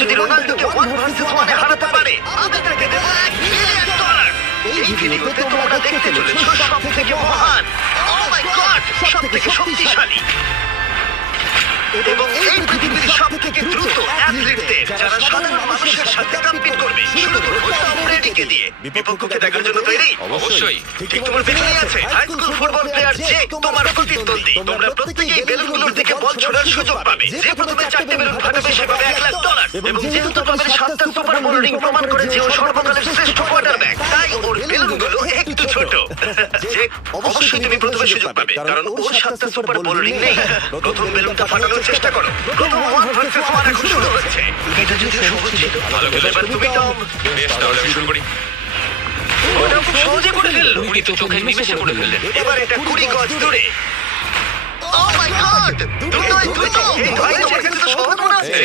যদি রোনাল্ডোকে 1 ভার্সেস 1 এ হারাতে পারে আমি তাকে দেব $1 মিলিয়ন। এই ভিডিওতে তোমরা দেখতে চলেছো সবথেকে মহান, ও মাই গড, সবথেকে শক্তিশালী এবং এই পৃথিবীর সবথেকে দ্রুত অ্যাথলিটদের যারা সাধারণ মানুষের সাথে কম্পিট করবে। শুরু করবো টম ব্রেডিকে দিয়ে। বিপক্ষকে দেখার জন্য তৈরি? অবশ্যই। ঠিক তোমার পেছনেই আছে high school football player Jake, তোমার প্রতিদ্বন্দ্বী। তোমরা প্রত্যেকেই বেলুনগুলোর দিকে বল ছোড়ার সুযোগ পাবে। যে প্রথমে 4টে বেলুন ফাটাবে সে পাবে $1,00,000 এবং যেহেতু টমের 7টা সুপার বোল রিং প্রমাণ করে যে ও সর্বকালের শ্রেষ্ঠ কোয়ার্টারব্যাক, তাই ওর বেলুনগুলো একটু ছোট। জেক, অবশ্যই তুমি প্রথমে সুযোগ পাবে কারণ ওর 7টা সুপার বোল রিং নেই। প্রথম বেলুনটা ফাটানোর চেষ্টা করো। প্রথম 1 ভার্সেস 1 এখন শুরু হচ্ছে। এটা যদি সহজ ছিল, ভালো খেলে এবার তুমি টম। বেশ, তাহলে আমি শুরু করি। ওটা খুব সহজে করে ফেললো। উনি তো চোখে নিমেষে করে ফেললেন। এবার এটা 20 গজ দূরে। ও মাই গড, দ্রুত দ্রুত। এই ভাই, তোমার কাছে তো সহজ মনে হচ্ছে।